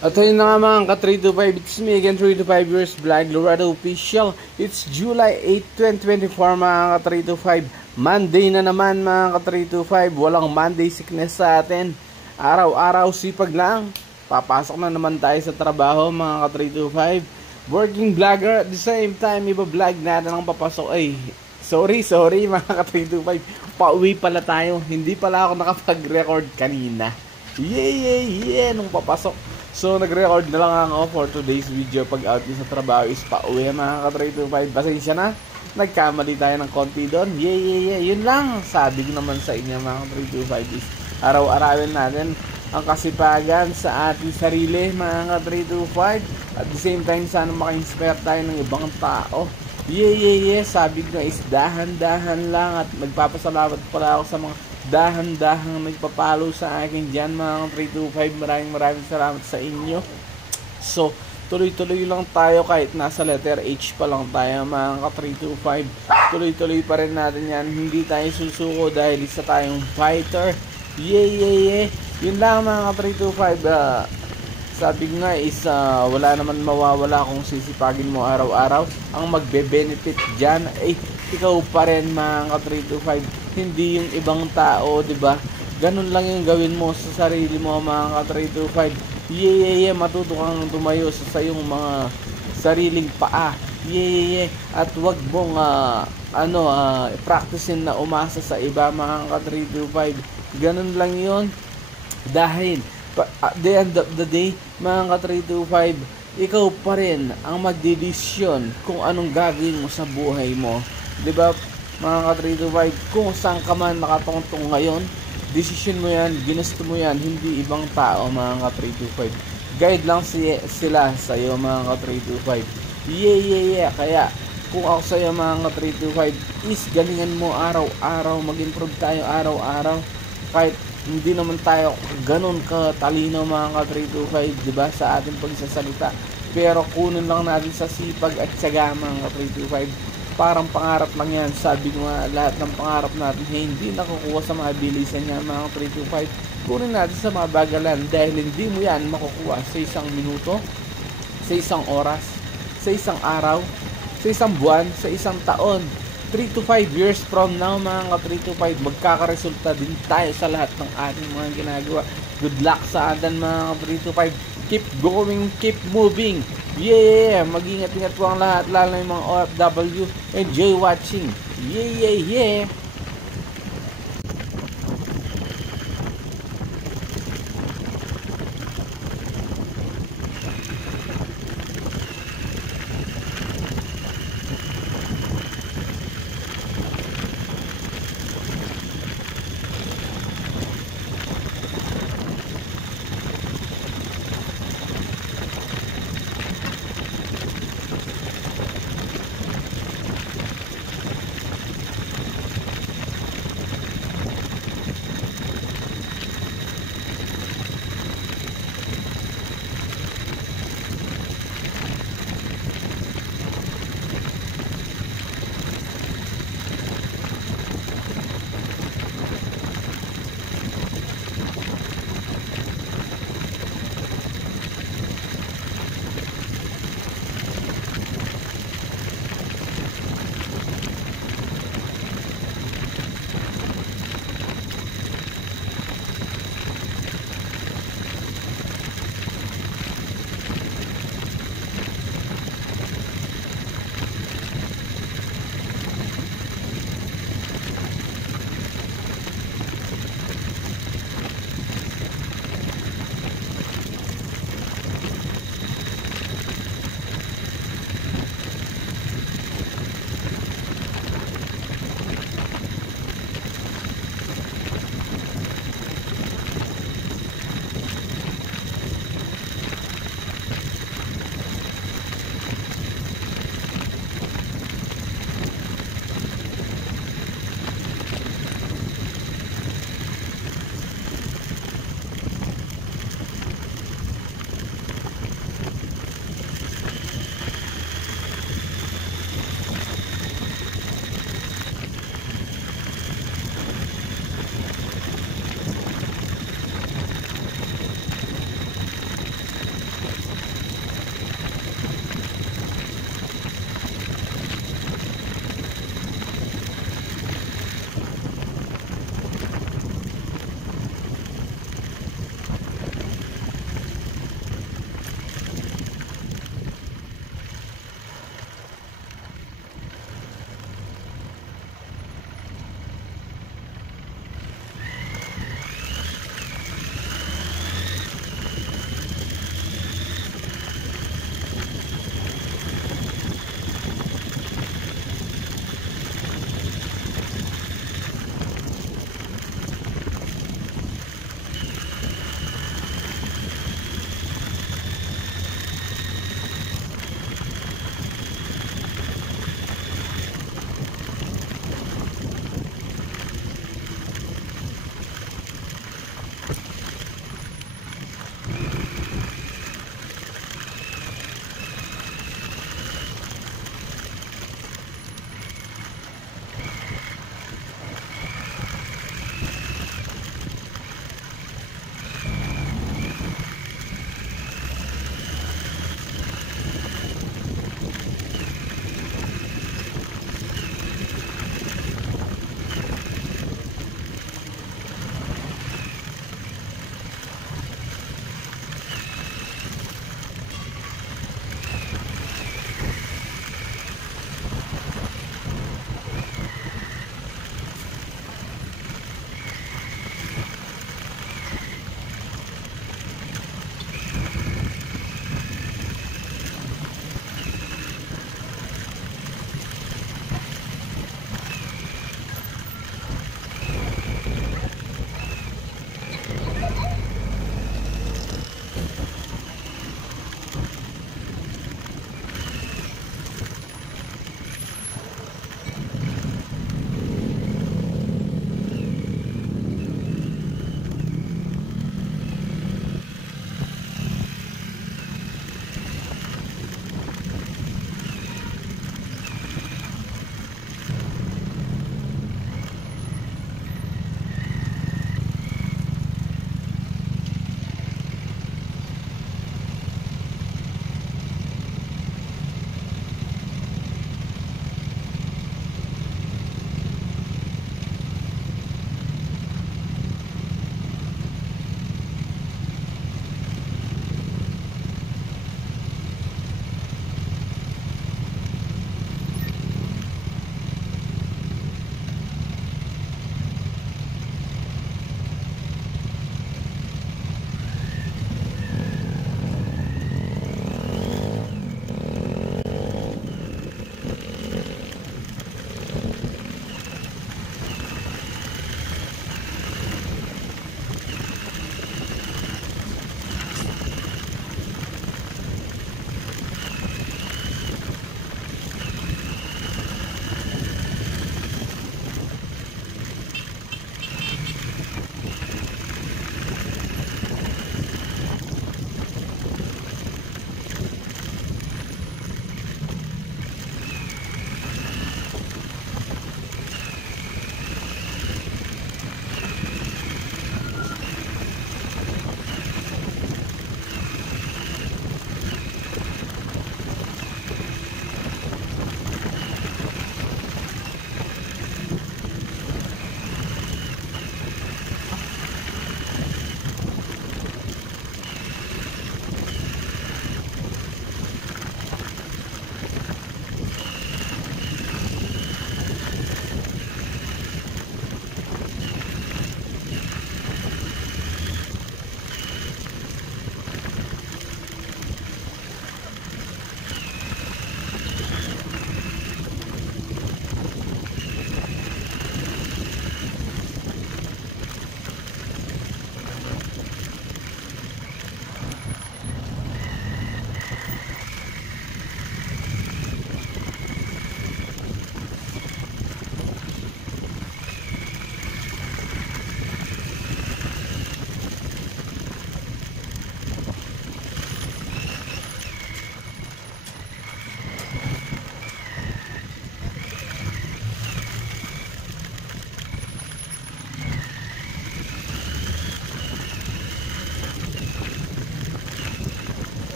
At ayun na nga mga ka-325, it's me again, 325 Viewers Vlog, Lorado Official. It's July 8, 2024 mga ka-325. Monday na naman mga ka-325, walang Monday sickness sa atin. Araw-araw sipag lang. Papasok na naman tayo sa trabaho mga ka-325. Working vlogger at the same time, iba-vlog natin ang papasok. Ay, sorry mga ka-325. Pauwi pala tayo, hindi pala ako nakapag-record kanina. Yeah, nung papasok. So, nag-record na lang ako for today's video. Pag out sa trabaho is pauwi mga ka-325. Pasensya na, nagkamali tayo ng konti doon. Yeah. Yun lang. Sabi ko naman sa inyo mga ka-325 is araw-arawin natin ang kasipagan sa ating sarili mga ka-325. At the same time, sana maka-inspire tayo ng ibang tao. Yeah. Sabi ko is dahan-dahan lang. At magpapasalamat pala ako sa mga dahan-dahang nagpapalo sa akin dyan mga 325. Maraming salamat sa inyo. So, tuloy-tuloy lang tayo kahit nasa letter H pa lang tayo mga 325. Tuloy-tuloy pa rin natin yan. Hindi tayo susuko dahil isa tayong fighter. Yeah. Yun lang mga 325. Sabi nga is wala naman mawawala kung sisipagin mo araw-araw. Ang magbe-benefit dyan ay ikaw pa rin mga 325. Hindi yung ibang tao, 'di ba? Ganun lang yung gawin mo sa sarili mo mga ka-325. Yeah, matuto kang tumayo sa iyong mga sariling paa. Yeah. At wag mong practicein na umasa sa iba mga ka-325. Ganun lang 'yon. Dahil at the end of the day, mga ka-325, ikaw pa rin ang magdedesisyon kung anong gagawin mo sa buhay mo. 'Di ba? Mga ka-325, kung saan ka man nakatungtong ngayon, desisyon mo yan, ginusto mo yan, hindi ibang tao mga ka-325. Guide lang sila sa iyo mga ka-325. Yeah. Kaya kung ako sa iyo mga ka-325, is galingan mo araw-araw, mag-improve tayo araw-araw. Kahit hindi naman tayo ganun katalino mga ka-325, diba, sa ating pagsasalita. Pero kunin lang natin sa sipag at tiyaga mga ka-325. Parang pangarap lang yan. Sabi ko nga, lahat ng pangarap natin hindi nakukuha sa mga bilisan niya mga 325. Kunin natin sa mga bagalan dahil hindi mo yan makukuha sa isang minuto, sa isang oras, sa isang araw, sa isang buwan, sa isang taon. 3 to 5 years from now mga 325, magkakaresulta din tayo sa lahat ng ating mga ginagawa. Good luck sa atin mga 325. Keep going, keep moving. Yeah, mag-ingat-ingat po ang lahat, lalo na yung mga OFW. Enjoy watching. Yeah.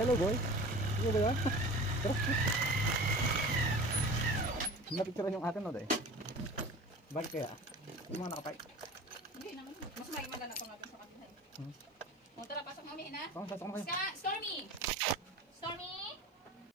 Hello boy. Ano ba yan? Napicturean yung atin no day. Bakit kaya? Yung mga nakapay. Hindi naman. Mas may maganda pa nga sa kanila. O tara, pasok mami na. Pasok mo kayo. Stormy!